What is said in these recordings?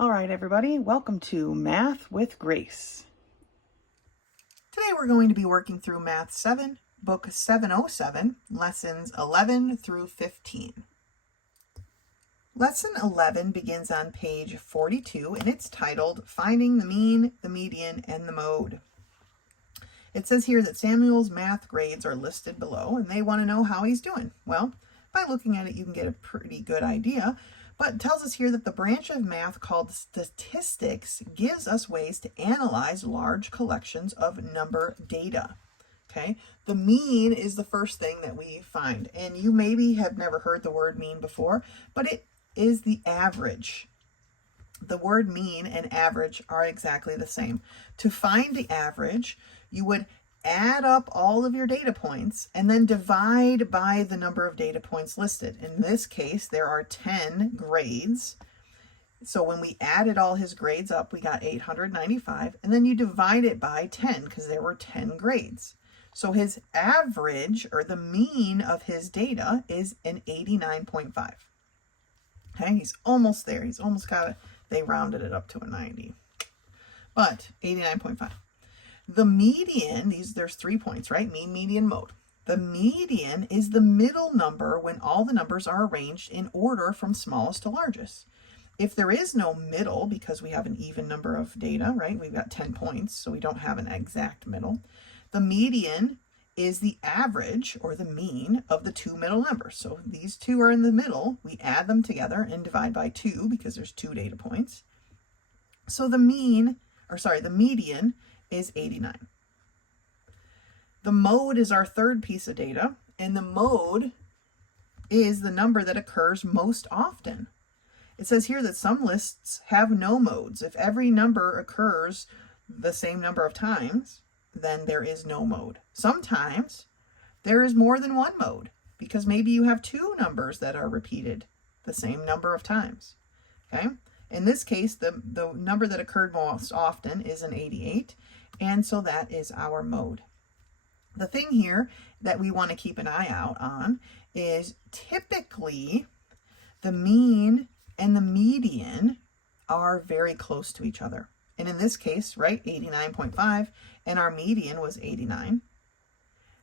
All right, everybody, welcome to Math with Grace. Today we're going to be working through Math 7, Book 707, Lessons 11 through 15. Lesson 11 begins on page 42, and it's titled Finding the Mean, the Median, and the Mode. It says here that Samuel's math grades are listed below, and they want to know how he's doing. Well, by looking at it, you can get a pretty good idea. But it tells us here that the branch of math called statistics gives us ways to analyze large collections of number data. Okay, the mean is the first thing that we find. And you maybe have never heard the word mean before, but it is the average. The word mean and average are exactly the same. To find the average, you would add up all of your data points and then divide by the number of data points listed. In this case, there are 10 grades. So when we added all his grades up, we got 895, and then you divide it by 10 because there were 10 grades. So his average, or the mean of his data, is an 89.5. Okay, he's almost there. He's almost got it. They rounded it up to a 90, but 89.5. The median, there's 3 points, right? Mean, median, mode. The median is the middle number when all the numbers are arranged in order from smallest to largest. If there is no middle, because we have an even number of data, right? We've got 10 points, so we don't have an exact middle. The median is the average, or the mean, of the two middle numbers. So these two are in the middle. We add them together and divide by 2 because there's 2 data points. So the median is 89. The mode is our third piece of data, and the mode is the number that occurs most often. It says here that some lists have no modes. If every number occurs the same number of times, then there is no mode. Sometimes there is more than one mode, because maybe you have 2 numbers that are repeated the same number of times. Okay? In this case, the number that occurred most often is an 88, and so that is our mode. The thing here that we want to keep an eye out on is typically the mean and the median are very close to each other. And in this case, right, 89.5, and our median was 89.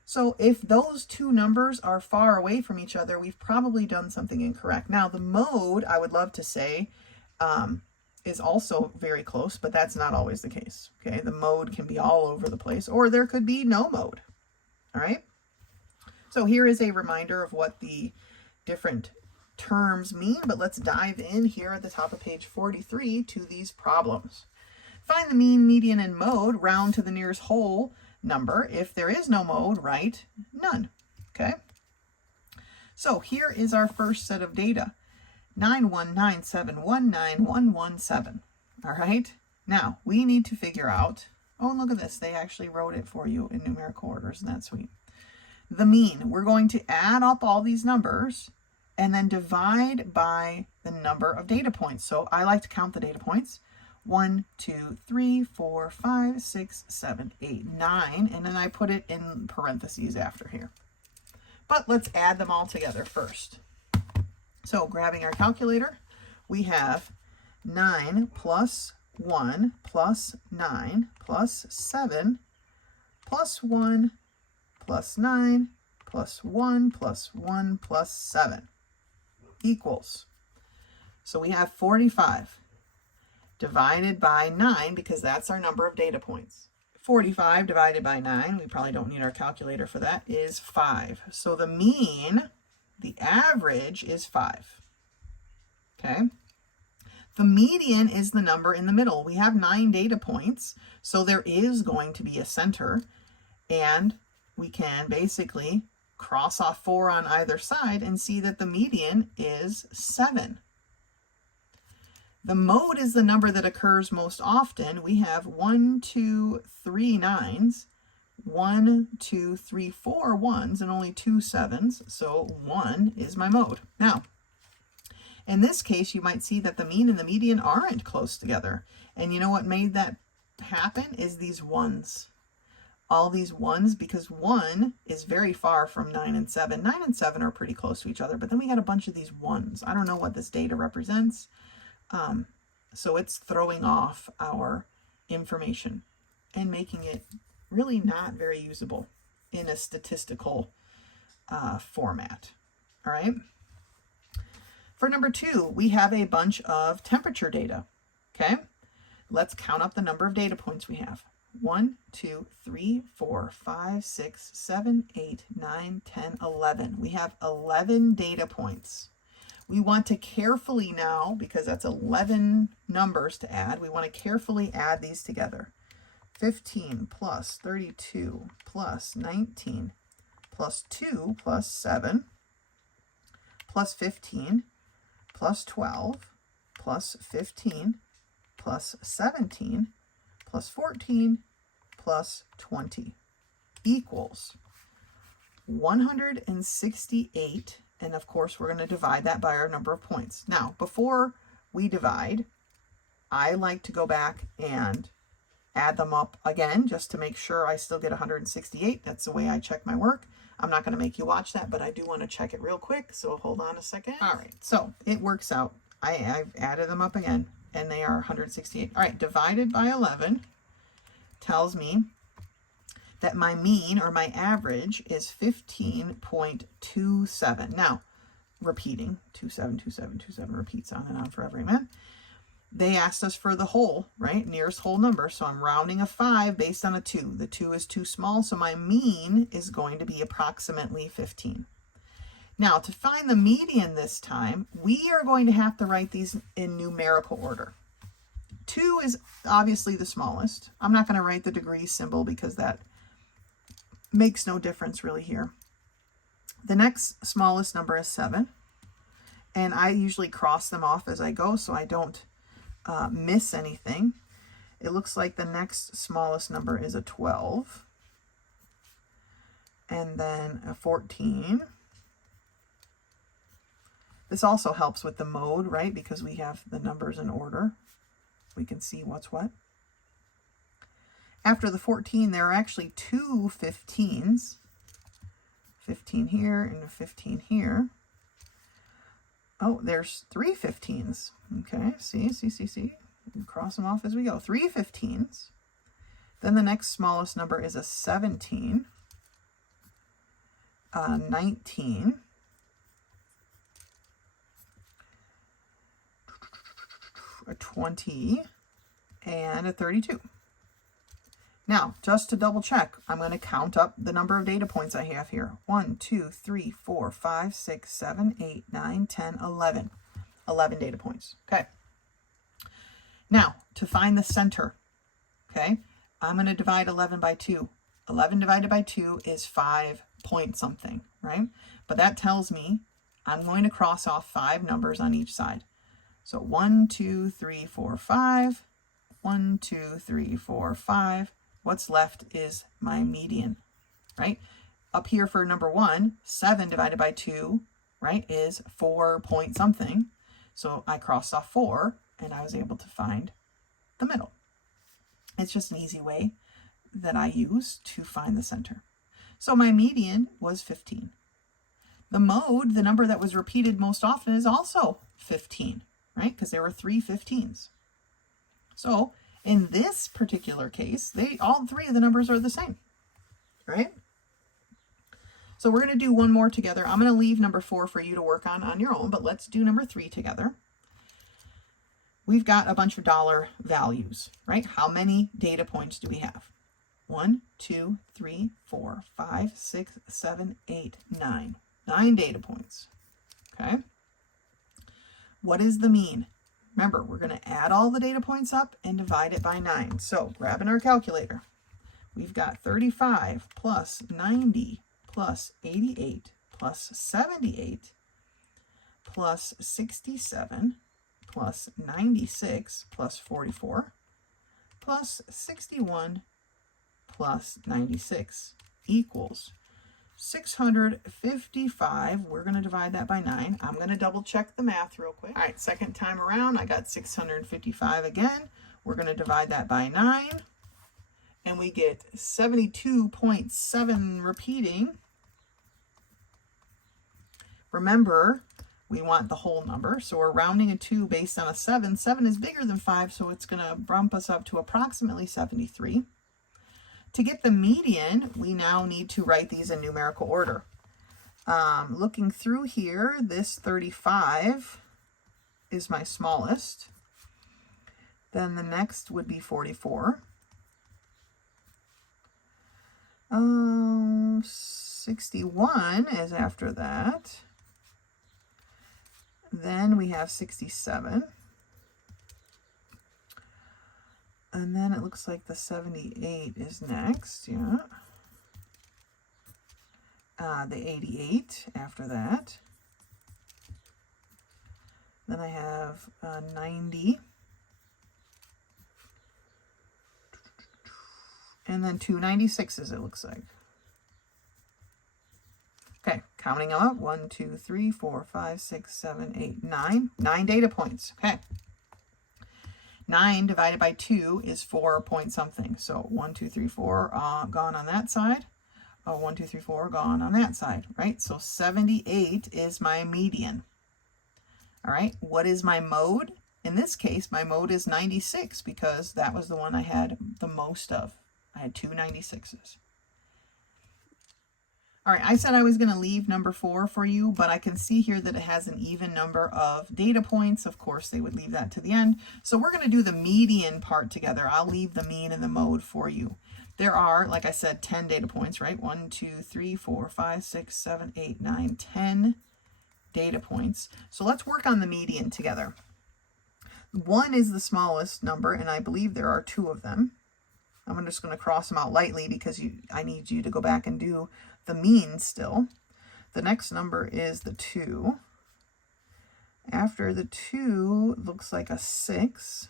So if those two numbers are far away from each other, we've probably done something incorrect. Now, the mode, I would love to say, is also very close, but that's not always the case. Okay, the mode can be all over the place, or there could be no mode. All right, so here is a reminder of what the different terms mean, but let's dive in here at the top of page 43 to these problems. Find the mean, median, and mode. Round to the nearest whole number. If there is no mode, write none. Okay, so here is our first set of data. 919719117. All right, now we need to figure out, oh, look at this, they actually wrote it for you in numerical order. Isn't that sweet? The mean, we're going to add up all these numbers and then divide by the number of data points. So I like to count the data points. 1, 2, 3, 4, 5, 6, 7, 8, 9, and then I put it in parentheses after here. But let's add them all together first. So grabbing our calculator, we have 9 plus 1 plus 9 plus 7 plus 1 plus 9 plus 1 plus 1 plus 7 equals. So we have 45 divided by 9, because that's our number of data points. 45 divided by 9, we probably don't need our calculator for that, is 5. So the mean, the average, is 5. Okay. The median is the number in the middle. We have 9 data points, so there is going to be a center, and we can basically cross off 4 on either side and see that the median is 7. The mode is the number that occurs most often. We have 1, 2, 3 9s, 1, 2, 3, 4 1s, and only 2 7s. So 1 is my mode. Now, in this case, you might see that the mean and the median aren't close together. And you know what made that happen is these 1s. All these 1s, because 1 is very far from 9 and 7. 9 and 7 are pretty close to each other, but then we got a bunch of these 1s. I don't know what this data represents. So it's throwing off our information and making it really not very usable in a statistical format. All right. For number 2, we have a bunch of temperature data. Okay. Let's count up the number of data points we have. 1, 2, 3, 4, 5, 6, 7, 8, 9, 10, 11. We have 11 data points. We want to carefully now, because that's 11 numbers to add, we want to carefully add these together. 15 plus 32 plus 19 plus 2 plus 7 plus 15 plus 12 plus 15 plus 17 plus 14 plus 20 equals 168. And of course, we're going to divide that by our number of points. Now, before we divide, I like to go back and add them up again, just to make sure I still get 168. That's the way I check my work. I'm not going to make you watch that, but I do want to check it real quick. So hold on a second. All right. So it works out. I've added them up again, and they are 168. All right. Divided by 11 tells me that my mean, or my average, is 15.27. Now, repeating, 27, 27, 27 repeats on and on forever, amen? They asked us for the whole, right? Nearest whole number. So I'm rounding a 5 based on a 2. The 2 is too small, so my mean is going to be approximately 15. Now, to find the median this time, we are going to have to write these in numerical order. 2 is obviously the smallest. I'm not going to write the degree symbol because that makes no difference really here. The next smallest number is 7. And I usually cross them off as I go so I don't miss anything. It looks like the next smallest number is a 12. And then a 14. This also helps with the mode, right? Because we have the numbers in order. We can see what's what. After the 14, there are actually 2 15s. 15 here and a 15 here. Oh, there's 3 15s. Okay, see. We cross them off as we go. 3 15s. Then the next smallest number is a 17. 19. A 20. And a 32. Now, just to double check, I'm going to count up the number of data points I have here. 1, 2, 3, 4, 5, 6, 7, 8, 9, 10, 11. 11 data points. Okay. Now, to find the center, okay, I'm going to divide 11 by 2. 11 divided by 2 is 5 point something, right? But that tells me I'm going to cross off 5 numbers on each side. So 1, 2, 3, 4, 5. 1, 2, 3, 4, 5. What's left is my median, right? Up here for number 1, 7 divided by 2, right, is 4 point something. So I crossed off 4, and I was able to find the middle. It's just an easy way that I use to find the center. So my median was 15. The mode, the number that was repeated most often, is also 15, right? Because there were 3 15s. So in this particular case, all 3 of the numbers are the same, right? So we're going to do one more together. I'm going to leave number 4 for you to work on your own, but let's do number 3 together. We've got a bunch of dollar values, right? How many data points do we have? 1, 2, 3, 4, 5, 6, 7, 8, 9. 9 data points, okay? What is the mean? Remember, we're going to add all the data points up and divide it by 9. So grabbing our calculator, we've got 35 plus 90 plus 88 plus 78 plus 67 plus 96 plus 44 plus 61 plus 96 equals 655. We're going to divide that by 9. I'm going to double check the math real quick. All right, second time around, I got 655 again. We're going to divide that by 9. And we get 72.7 repeating. Remember, we want the whole number. So we're rounding a 2 based on a 7. 7 is bigger than 5, so it's going to bump us up to approximately 73. To get the median, we now need to write these in numerical order. Looking through here, this 35 is my smallest. Then the next would be 44. 61 is after that. Then we have 67. And then it looks like the 78 is next, yeah. The 88 after that. Then I have 90. And then 2 96s, it looks like. Okay, counting them up. 1, 2, 3, 4, 5, 6, 7, 8, 9. 9 data points. Okay. 9 divided by 2 is 4 point something. So 1, 2, 3, 4 gone on that side. 1, 2, 3, 4 gone on that side, right? So 78 is my median. All right, what is my mode? In this case, my mode is 96 because that was the one I had the most of. I had 2 96s. All right, I said I was going to leave number 4 for you, but I can see here that it has an even number of data points. Of course, they would leave that to the end. So we're going to do the median part together. I'll leave the mean and the mode for you. There are, like I said, 10 data points, right? 1, 2, 3, 4, 5, 6, 7, 8, 9, 10 data points. So let's work on the median together. 1 is the smallest number, and I believe there are 2 of them. I'm just going to cross them out lightly because I need you to go back and do the mean still. The next number is the 2. After the 2 looks like a 6.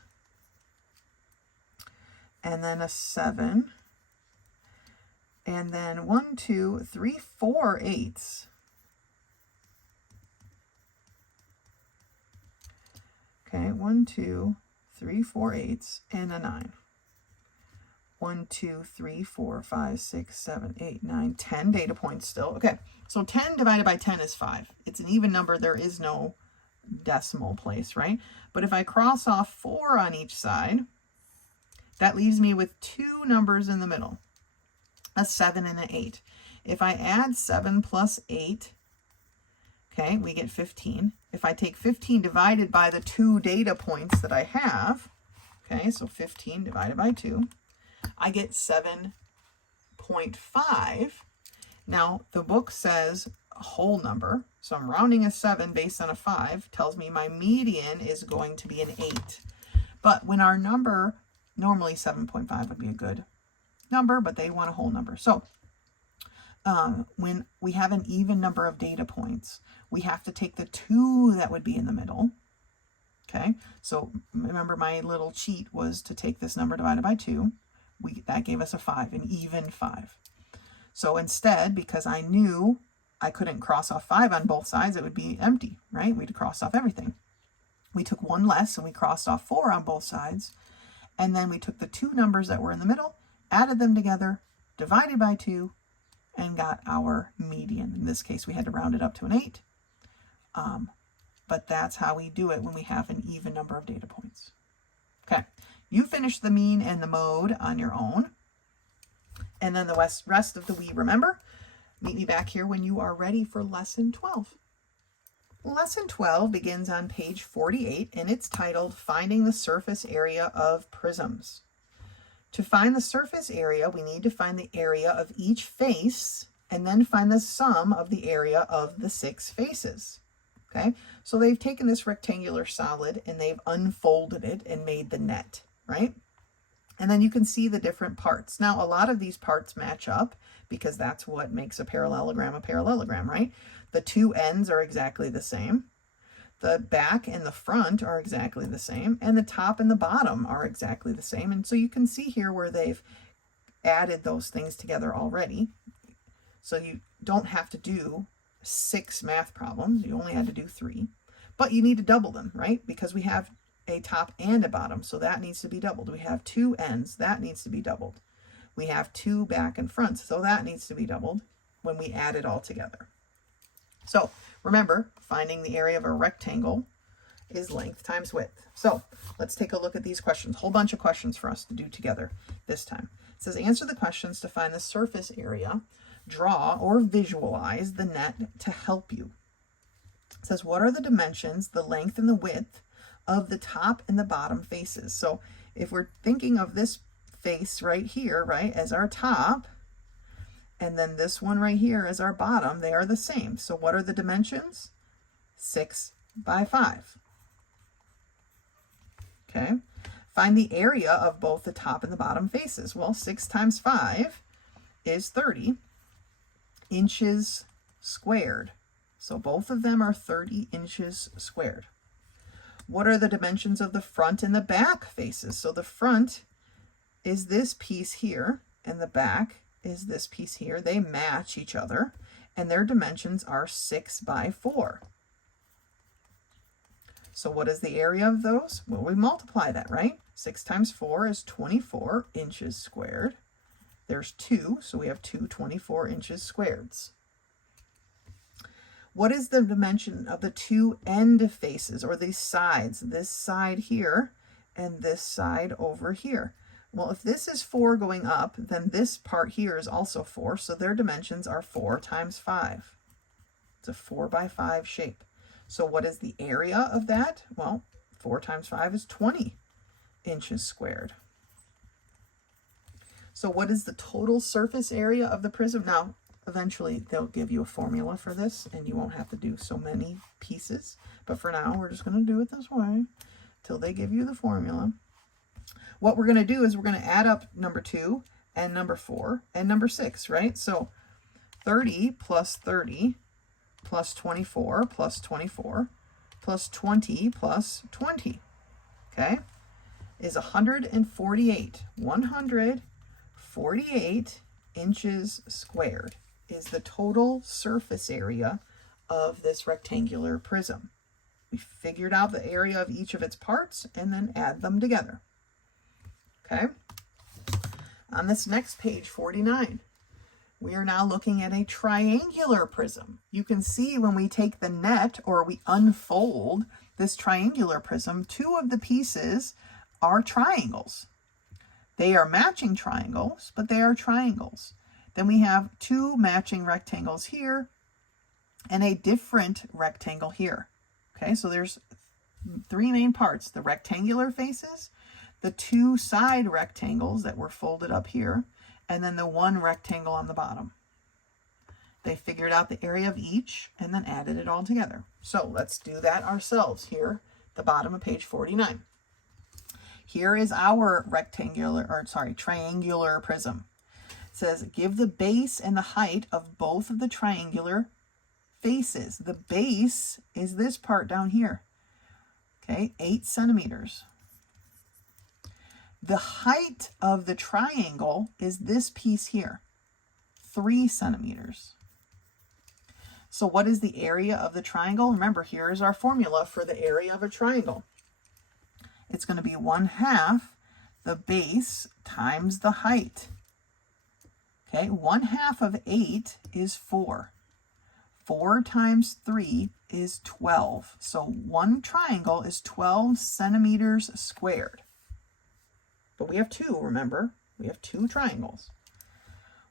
And then a 7. And then 1, 2, 3, 4 8s. Okay, 1, 2, 3, 4 8s, and a 9. 1, 2, 3, 4, 5, 6, 7, 8, 9, 10 data points still. Okay, so 10 divided by 10 is 5. It's an even number. There is no decimal place, right? But if I cross off 4 on each side, that leaves me with 2 numbers in the middle, a 7 and an 8. If I add 7 plus 8, okay, we get 15. If I take 15 divided by the 2 data points that I have, okay, so 15 divided by 2, I get 7.5. Now, the book says a whole number, so I'm rounding a 7 based on a 5, tells me my median is going to be an 8. But when our number, normally 7.5 would be a good number, but they want a whole number. So when we have an even number of data points, we have to take the 2 that would be in the middle. Okay, so remember my little cheat was to take this number divided by 2. That gave us a 5, an even 5. So instead, because I knew I couldn't cross off 5 on both sides, it would be empty, right? We'd cross off everything. We took 1 less and we crossed off 4 on both sides. And then we took the 2 numbers that were in the middle, added them together, divided by 2, and got our median. In this case, we had to round it up to an 8. But that's how we do it when we have an even number of data points. Okay, you finish the mean and the mode on your own. And then the rest of the we remember. Meet me back here when you are ready for lesson 12. Lesson 12 begins on page 48, and it's titled Finding the Surface Area of Prisms. To find the surface area, we need to find the area of each face and then find the sum of the area of the 6 faces. Okay, so they've taken this rectangular solid and they've unfolded it and made the net, right? And then you can see the different parts. Now, a lot of these parts match up because that's what makes a parallelogram, right? The 2 ends are exactly the same. The back and the front are exactly the same. And the top and the bottom are exactly the same. And so you can see here where they've added those things together already. So you don't have to do 6 math problems. You only had to do 3. But you need to double them, right? Because we have a top and a bottom, so that needs to be doubled. We have 2 ends, that needs to be doubled. We have 2 back and fronts, so that needs to be doubled when we add it all together. So remember, finding the area of a rectangle is length times width. So let's take a look at these questions. Whole bunch of questions for us to do together this time. It says, answer the questions to find the surface area. Draw or visualize the net to help you. It says, what are the dimensions, the length and the width of the top and the bottom faces? So if we're thinking of this face right here, right, as our top, and then this one right here as our bottom, they are the same. So what are the dimensions? 6 by 5. Okay. Find the area of both the top and the bottom faces. Well, 6 times 5 is 30 inches squared. So both of them are 30 inches squared. What are the dimensions of the front and the back faces? So the front is this piece here, and the back is this piece here. They match each other, and their dimensions are 6 by 4. So what is the area of those? Well, we multiply that, right? 6 times 4 is 24 inches squared. There's 2, so we have 2 24 inches squareds. What is the dimension of the two end faces, or these sides? This side here and this side over here. Well, if this is 4 going up, then this part here is also 4, so their dimensions are 4 times 5. It's a 4 by 5 shape. So what is the area of that? Well, 4 times 5 is 20 inches squared. So what is the total surface area of the prism? Now, eventually they'll give you a formula for this, and you won't have to do so many pieces. But for now, we're just going to do it this way till they give you the formula. What we're going to do is we're going to add up number 2 and number 4 and number 6, right? So 30 plus 30 plus 24 plus 24 plus 20 plus 20, okay, is 148. 148 inches squared is the total surface area of this rectangular prism. We figured out the area of each of its parts and then add them together. Okay. On this next page, 49, we are now looking at a triangular prism. You can see when we take the net, or we unfold this triangular prism, 2 of the pieces are triangles. They are matching triangles, but they are triangles. Then we have 2 matching rectangles here and a different rectangle here. Okay, so there's 3 main parts: the rectangular faces, the 2 side rectangles that were folded up here, and then the 1 rectangle on the bottom. They figured out the area of each and then added it all together. So let's do that ourselves here, the bottom of page 49. Here is our triangular prism. It says, give the base and the height of both of the triangular faces. The base is this part down here, okay, 8 centimeters. The height of the triangle is this piece here, 3 centimeters. So what is the area of the triangle? Remember, here is our formula for the area of a triangle. It's going to be 1/2 the base times the height. Okay, 1/2 of 8 is 4. 4 times 3 is 12. So one triangle is 12 centimeters squared. But we have 2, remember? We have 2 triangles.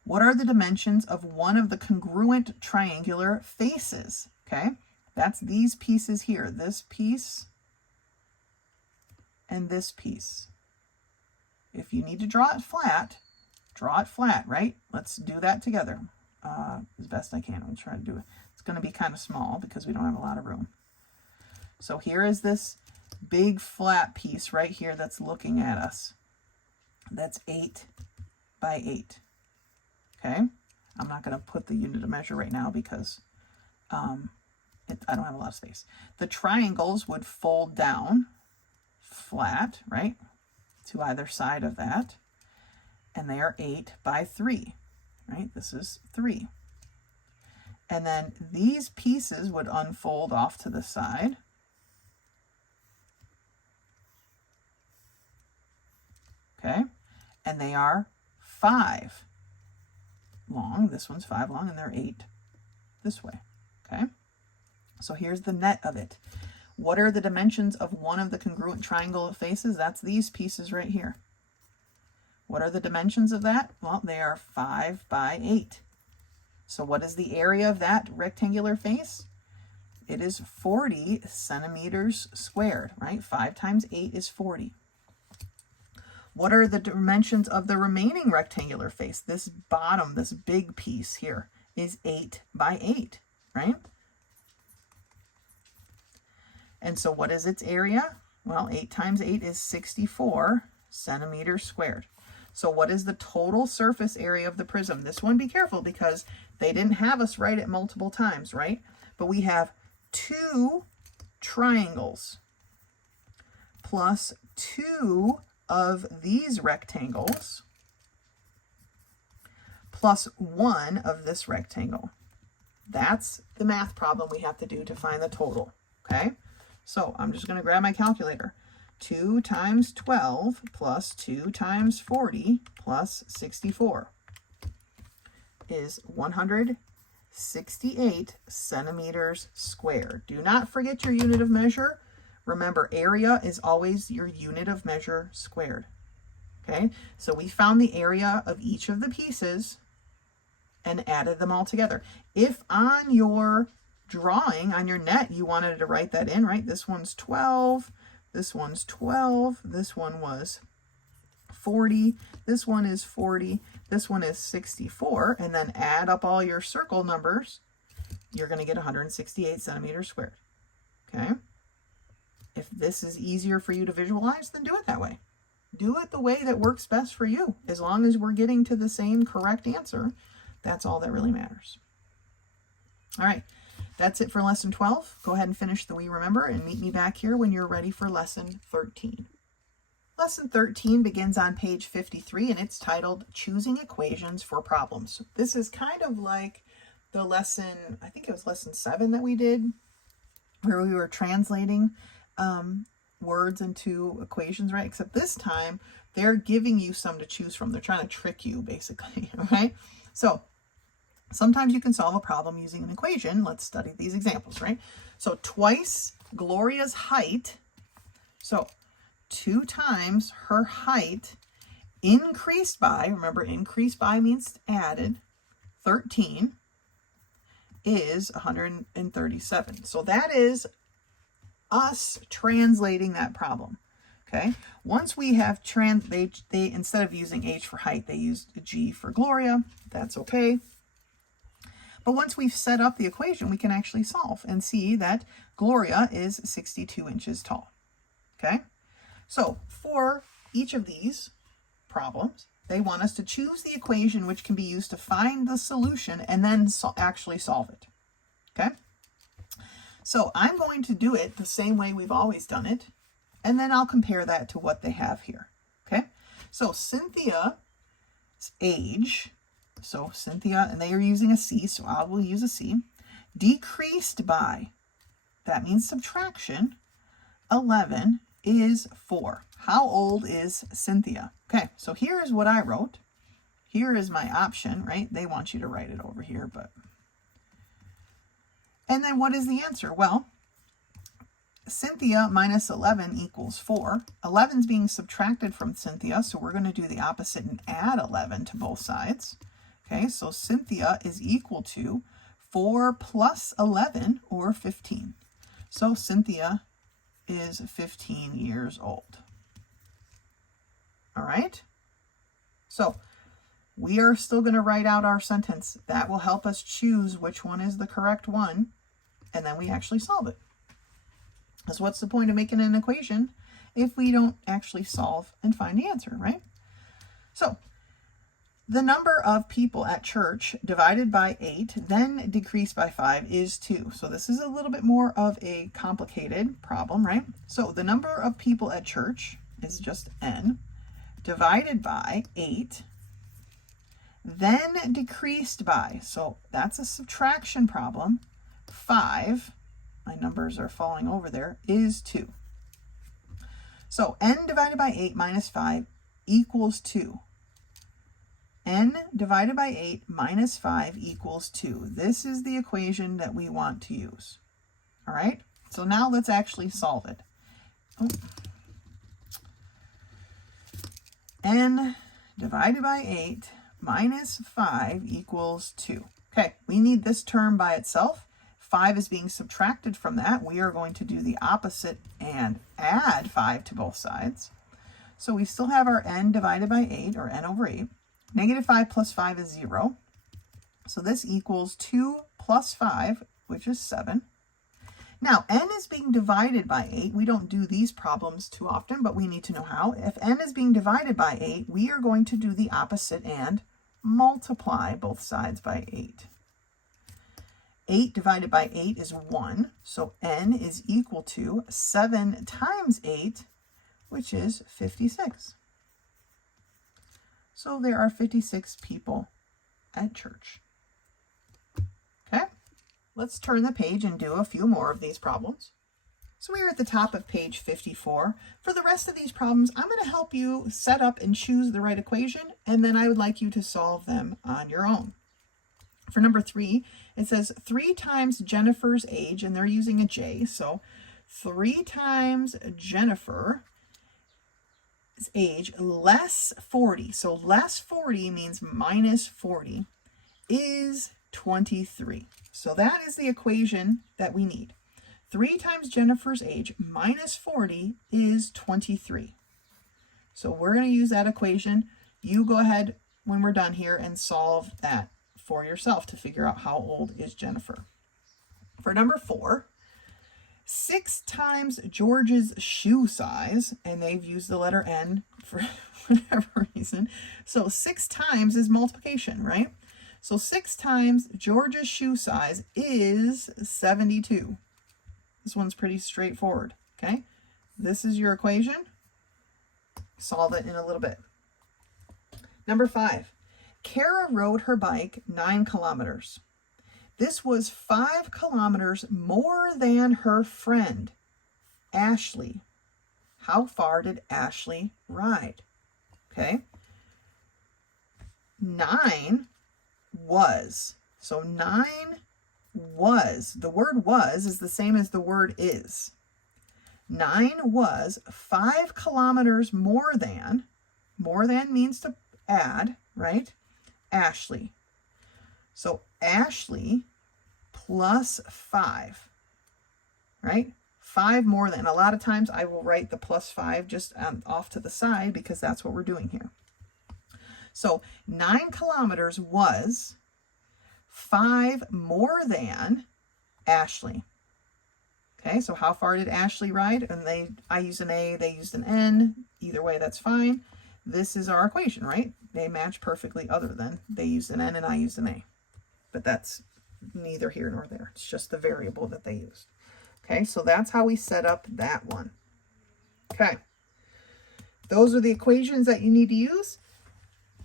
What are the dimensions of one of the congruent triangular faces? Okay, that's these pieces here. This piece and this piece. If you need to draw it flat, right? Let's do that together as best I can. I'll try to do it. It's going to be kind of small because we don't have a lot of room. So here is this big flat piece right here that's looking at us. That's 8 by 8. Okay, I'm not going to put the unit of measure right now because I don't have a lot of space. The triangles would fold down flat, right, to either side of that, and they are 8 by 3, right? This is 3. And then these pieces would unfold off to the side. Okay, and they are 5 long. This one's 5 long, and they're 8 this way. Okay, So here's the net of it. What are the dimensions of one of the congruent triangle faces? That's these pieces right here. What are the dimensions of that? Well, they are 5 by 8. So what is the area of that rectangular face? It is 40 centimeters squared, right? 5 times 8 is 40. What are the dimensions of the remaining rectangular face? This bottom, this big piece here, is 8 by 8, right? And so what is its area? Well, 8 times 8 is 64 centimeters squared. So what is the total surface area of the prism? This one, be careful because they didn't have us write it multiple times, right? But we have 2 triangles plus 2 of these rectangles plus 1 of this rectangle. That's the math problem we have to do to find the total, okay? So I'm just going to grab my calculator. 2 times 12 plus 2 times 40 plus 64 is 168 centimeters squared. Do not forget your unit of measure. Remember, area is always your unit of measure squared. Okay, so we found the area of each of the pieces and added them all together. If on your drawing, on your net, you wanted to write that in, right? This one's 12, this one's 12, this one was 40, this one is 40, this one is 64, and then add up all your circle numbers, you're going to get 168 centimeters squared. Okay? If this is easier for you to visualize, then do it that way. Do it the way that works best for you. As long as we're getting to the same correct answer, that's all that really matters. All right, that's it for lesson 12. Go ahead and finish the We Remember and meet me back here when you're ready for lesson 13. Lesson 13 begins on page 53 and it's titled Choosing Equations for Problems. This is kind of like the lesson, I think it was lesson 7 that we did, where we were translating words into equations, right? Except this time they're giving you some to choose from. They're trying to trick you, basically, right? So sometimes you can solve a problem using an equation. Let's study these examples, right? So twice Gloria's height, so 2 times her height increased by, remember increased by means added, 13 is 137. So that is us translating that problem. Okay, once we have they instead of using H for height, they used G for Gloria. That's okay. But once we've set up the equation, we can actually solve and see that Gloria is 62 inches tall. Okay, so for each of these problems, they want us to choose the equation which can be used to find the solution and then actually solve it. Okay, so I'm going to do it the same way we've always done it, and then I'll compare that to what they have here. Okay, so Cynthia's age, so Cynthia, and they are using a C, so I will use a C, decreased by, that means subtraction, 11 is 4. How old is Cynthia? Okay, so here is what I wrote. Here is my option, right? They want you to write it over here, but... And then what is the answer? Well, Cynthia minus 11 equals 4. 11 is being subtracted from Cynthia, so we're going to do the opposite and add 11 to both sides. Okay, so Cynthia is equal to 4 plus 11, or 15. So Cynthia is 15 years old. All right? So we are still going to write out our sentence. That will help us choose which one is the correct one, and then we actually solve it. Because what's the point of making an equation if we don't actually solve and find the answer, right? So the number of people at church divided by 8, then decreased by 5 is 2. So this is a little bit more of a complicated problem, right? So the number of people at church is just n, divided by 8, then decreased by, so that's a subtraction problem, 5, my numbers are falling over there, is 2. So n divided by 8 minus 5 equals 2. N divided by 8 minus 5 equals 2. This is the equation that we want to use. All right, so now let's actually solve it. Oh. N divided by 8 minus 5 equals 2. Okay, we need this term by itself. 5 is being subtracted from that. We are going to do the opposite and add 5 to both sides. So we still have our n divided by 8, or n over 8. Negative 5 plus 5 is 0. So this equals 2 plus 5, which is 7. Now, n is being divided by 8. We don't do these problems too often, but we need to know how. If n is being divided by 8, we are going to do the opposite and multiply both sides by 8. 8 divided by 8 is 1, so n is equal to 7 times 8, which is 56. So there are 56 people at church. Okay? Let's turn the page and do a few more of these problems. So we are at the top of page 54. For the rest of these problems, I'm going to help you set up and choose the right equation, and then I would like you to solve them on your own. For number 3, it says 3 times Jennifer's age, and they're using a J, so 3 times Jennifer's age less 40. So less 40 means minus 40 is 23. So that is the equation that we need. 3 times Jennifer's age minus 40 is 23. So we're going to use that equation. You go ahead when we're done here and solve that for yourself to figure out how old is Jennifer. For number 4, 6 times George's shoe size, and they've used the letter N for whatever reason. So 6 times is multiplication, right? So 6 times George's shoe size is 72. This one's pretty straightforward, okay? This is your equation. Solve it in a little bit. Number 5, Kara rode her bike 9 kilometers. This was 5 kilometers more than her friend, Ashley. How far did Ashley ride? Okay. 9 was. So 9 was. The word was is the same as the word is. 9 was 5 kilometers more than. More than means to add, right? Ashley. So Ashley plus 5, right? 5 more than. A lot of times I will write the plus 5 just off to the side because that's what we're doing here. So 9 kilometers was 5 more than Ashley. Okay, so how far did Ashley ride? And I used an A, they used an N. Either way, that's fine. This is our equation, right? They match perfectly other than they used an N and I used an A. But that's neither here nor there. It's just the variable that they used. Okay, so that's how we set up that one. Okay, those are the equations that you need to use.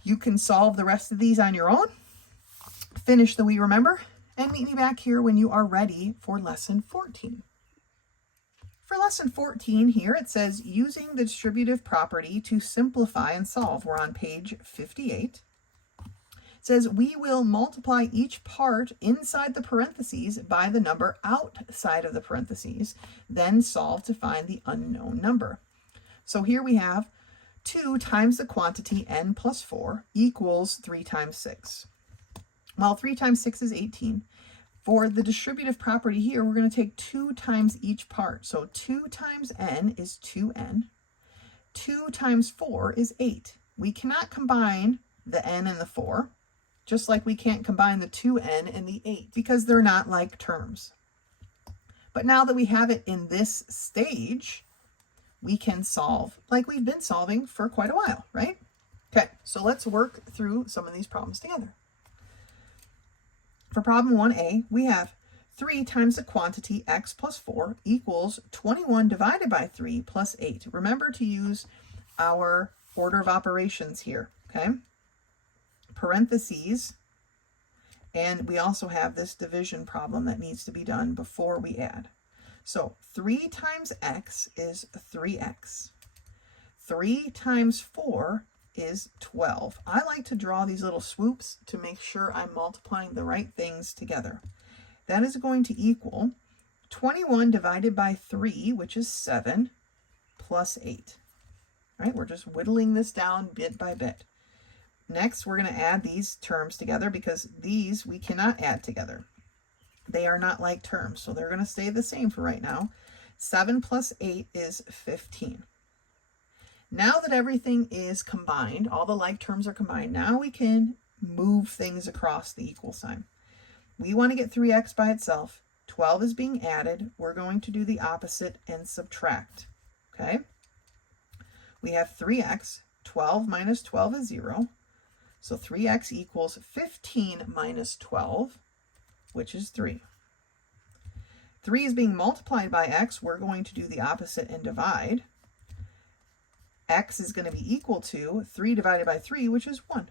You can solve the rest of these on your own. Finish the We Remember, and meet me back here when you are ready for lesson 14. For lesson 14 here, it says using the distributive property to simplify and solve. We're on page 58. It says we will multiply each part inside the parentheses by the number outside of the parentheses, then solve to find the unknown number. So here we have 2 times the quantity n plus 4 equals 3 times 6. Well, 3 times 6 is 18. For the distributive property here, we're going to take 2 times each part. So 2 times n is 2n. 2 times 4 is 8. We cannot combine the n and the 4, just like we can't combine the 2n and the 8, because they're not like terms. But now that we have it in this stage, we can solve like we've been solving for quite a while, right? Okay, so let's work through some of these problems together. For problem 1a, we have 3 times the quantity x plus 4 equals 21 divided by 3 plus 8. Remember to use our order of operations here, okay? Parentheses, and we also have this division problem that needs to be done before we add. So 3 times x is 3x. 3 times 4 is 12. I like to draw these little swoops to make sure I'm multiplying the right things together. That is going to equal 21 divided by 3, which is 7, plus 8. All right, we're just whittling this down bit by bit. Next, we're going to add these terms together because these we cannot add together. They are not like terms, so they're going to stay the same for right now. 7 plus 8 is 15. Now that everything is combined, all the like terms are combined, now we can move things across the equal sign. We want to get 3x by itself. 12 is being added. We're going to do the opposite and subtract. Okay? We have 3x. 12 minus 12 is 0. So 3x equals 15 minus 12, which is 3. 3 is being multiplied by x. We're going to do the opposite and divide. X is going to be equal to 3 divided by 3, which is 1.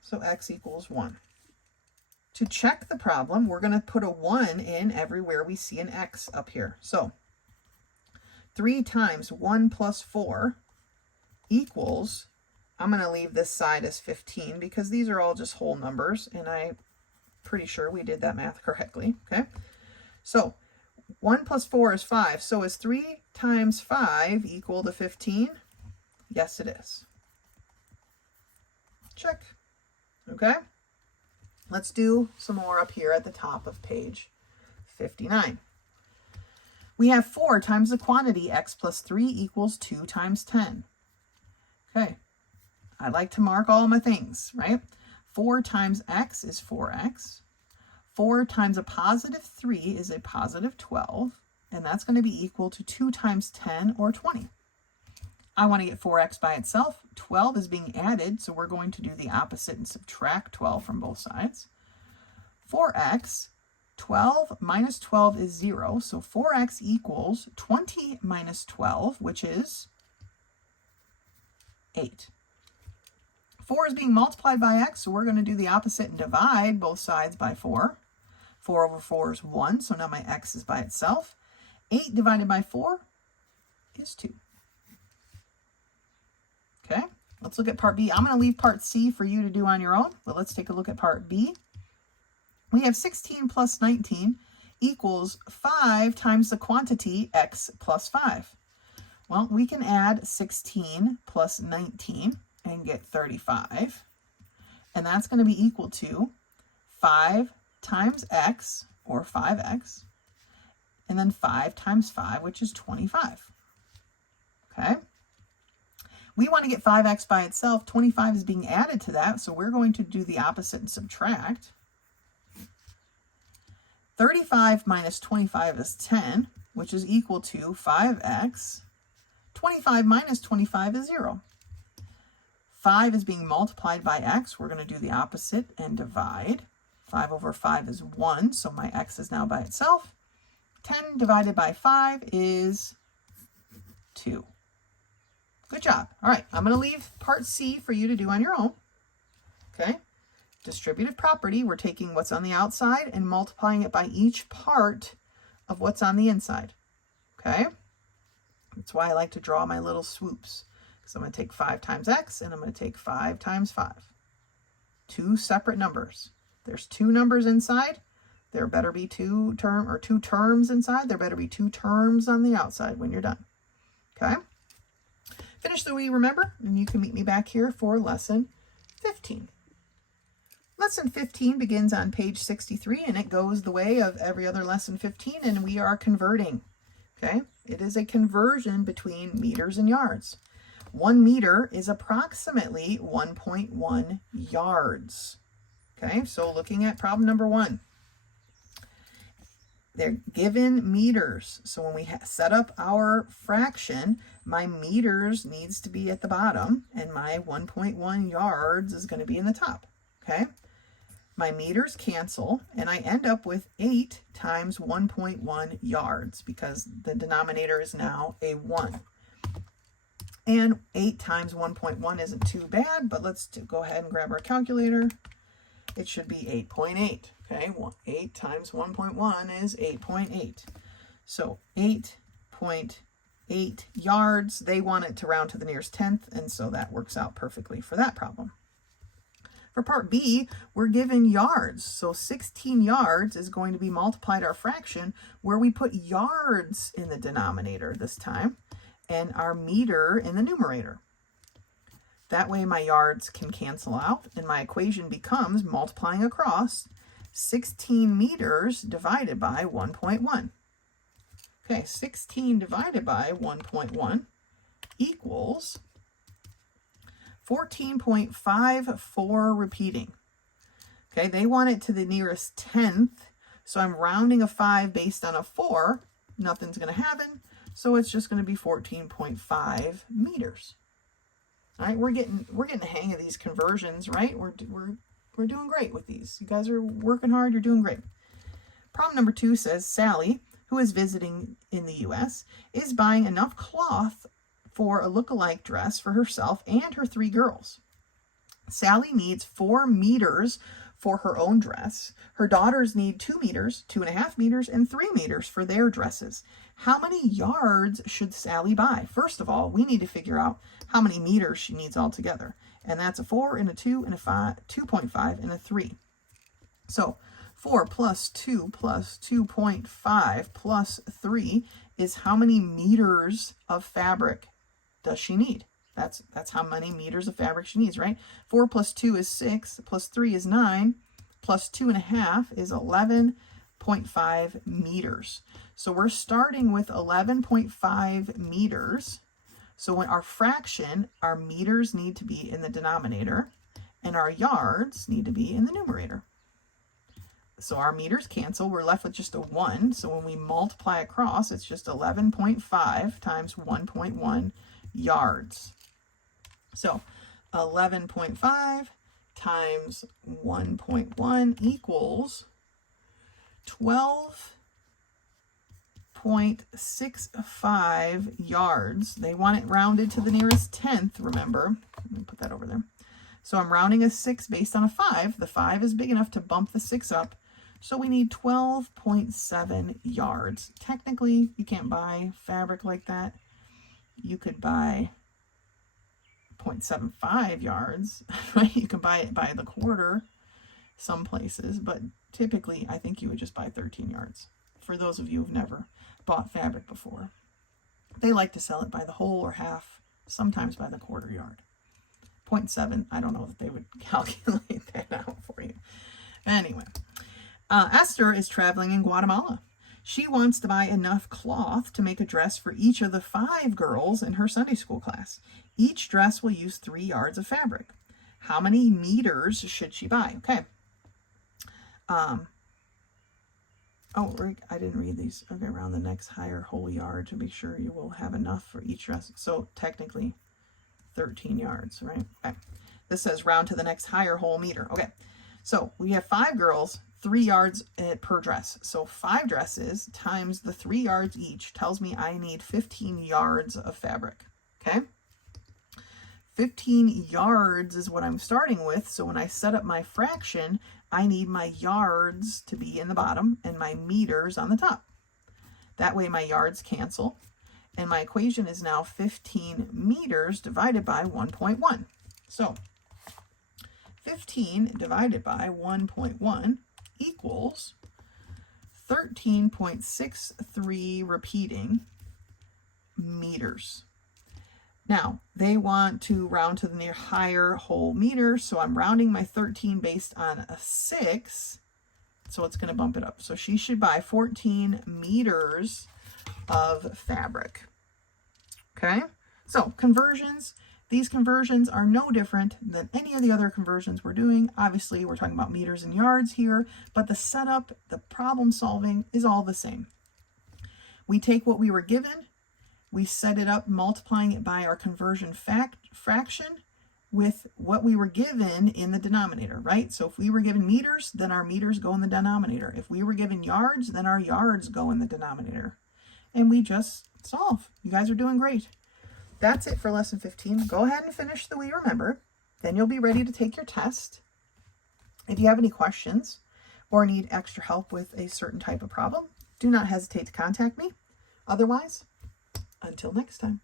So x equals 1. To check the problem, we're going to put a 1 in everywhere we see an x up here. So 3 times 1 plus 4 equals, I'm going to leave this side as 15 because these are all just whole numbers, and I'm pretty sure we did that math correctly. Okay, so 1 plus 4 is 5. So is 3 times 5 equal to 15? Yes, it is. Check. Okay, let's do some more up here at the top of page 59. We have 4 times the quantity x plus 3 equals 2 times 10. Okay, I like to mark all my things, right? 4 times x is 4x. 4 times a positive 3 is a positive 12, and that's going to be equal to 2 times 10, or 20. I want to get 4x by itself. 12 is being added, so we're going to do the opposite and subtract 12 from both sides. 4x, 12 minus 12 is 0, so 4x equals 20 minus 12, which is 8. 4 is being multiplied by x, so we're going to do the opposite and divide both sides by 4. 4 over 4 is 1, so now my x is by itself. 8 divided by 4 is 2. Okay, let's look at part B. I'm going to leave part C for you to do on your own, but let's take a look at part B. We have 16 plus 19 equals 5 times the quantity x plus 5. Well, we can add 16 plus 19 and get 35. And that's going to be equal to 5 times x, or 5x, and then 5 times 5, which is 25. Okay? We want to get 5x by itself. 25 is being added to that, so we're going to do the opposite and subtract. 35 minus 25 is 10, which is equal to 5x. 25 minus 25 is 0. 5 is being multiplied by x. We're going to do the opposite and divide. 5 over 5 is 1, so my x is now by itself. 10 divided by 5 is 2. Good job. All right, I'm going to leave part C for you to do on your own. Okay, distributive property, we're taking what's on the outside and multiplying it by each part of what's on the inside. Okay, that's why I like to draw my little swoops. So I'm going to take 5 times x, and I'm going to take 5 times 5. Two separate numbers. There's 2 numbers inside. There better be 2 terms inside. There better be 2 terms on the outside when you're done. Okay? Finish the we remember, and you can meet me back here for lesson 15. Lesson 15 begins on page 63, and it goes the way of every other lesson 15, and we are converting. Okay? It is a conversion between meters and yards. 1 meter is approximately 1.1 yards. Okay, so looking at problem number 1. They're given meters. So when we set up our fraction, my meters needs to be at the bottom, and my 1.1 yards is going to be in the top. Okay, my meters cancel, and I end up with 8 times 1.1 yards because the denominator is now a 1. And 8 times 1.1 isn't too bad, but let's go ahead and grab our calculator. It should be 8.8. Okay, 8 times 1.1 is 8.8. So 8.8 yards. They want it to round to the nearest tenth, and so that works out perfectly for that problem. For part B, we're given yards. So 16 yards is going to be multiplied our fraction where we put yards in the denominator this time and our meter in the numerator. That way my yards can cancel out and my equation becomes multiplying across 16 meters divided by 1.1. Okay, 16 divided by 1.1 equals 14.54 repeating. Okay, they want it to the nearest tenth, so I'm rounding a 5 based on a 4. Nothing's going to happen, so it's just going to be 14.5 meters. All right, we're getting the hang of these conversions, right? We're doing great with these. You guys are working hard. You're doing great. Problem number 2 says Sally, who is visiting in the U.S., is buying enough cloth for a look-alike dress for herself and her 3 girls. Sally needs 4 meters for her own dress. Her daughters need 2 meters, 2.5 meters, and 3 meters for their dresses. How many yards should Sally buy? First of all, we need to figure out how many meters she needs altogether. And that's a 4 and a 2 and a 5, 2.5 and a 3. So 4 plus 2 plus 2.5 plus 3 is how many meters of fabric does she need? That's how many meters of fabric she needs, right? 4 plus 2 is 6, plus 3 is 9, plus 2.5 is 11.5 meters. So we're starting with 11.5 meters. So when our fraction, our meters need to be in the denominator, and our yards need to be in the numerator. So our meters cancel. We're left with just a 1. So when we multiply across, it's just 11.5 times 1.1 yards. So 11.5 times 1.1 equals 12.65 yards. They want it rounded to the nearest tenth, remember. Let me put that over there. So I'm rounding a 6 based on a 5. The 5 is big enough to bump the 6 up. So we need 12.7 yards. Technically, you can't buy fabric like that. You could buy 0.75 yards, right? You can buy it by the quarter some places, but typically I think you would just buy 13 yards. For those of you who've never bought fabric before, they like to sell it by the whole or half, sometimes by the quarter yard. 0.7, I don't know that they would calculate that out for you. Anyway, Esther is traveling in Guatemala. She wants to buy enough cloth to make a dress for each of the 5 girls in her Sunday school class. Each dress will use 3 yards of fabric. How many meters should she buy? Okay. I didn't read these. Okay, around the next higher whole yard to make sure you will have enough for each dress. So technically 13 yards, right? Okay. This says round to the next higher whole meter. Okay. So we have 5 girls, 3 yards per dress. So 5 dresses times the 3 yards each tells me I need 15 yards of fabric. Okay. 15 yards is what I'm starting with. So when I set up my fraction, I need my yards to be in the bottom and my meters on the top. That way my yards cancel. And my equation is now 15 meters divided by 1.1. So 15 divided by 1.1 equals 13.63 repeating meters. Now, they want to round to the near higher whole meter, so I'm rounding my 13 based on a 6, so it's going to bump it up. So she should buy 14 meters of fabric. Okay? So, conversions. These conversions are no different than any of the other conversions we're doing. Obviously, we're talking about meters and yards here, but the setup, the problem solving is all the same. We take what we were given, we set it up multiplying it by our conversion fraction with what we were given in the denominator, right? So if we were given meters, then our meters go in the denominator. If we were given yards, then our yards go in the denominator. And we just solve. You guys are doing great. That's it for lesson 15. Go ahead and finish the We Remember. Then you'll be ready to take your test. If you have any questions or need extra help with a certain type of problem, do not hesitate to contact me. Otherwise, until next time.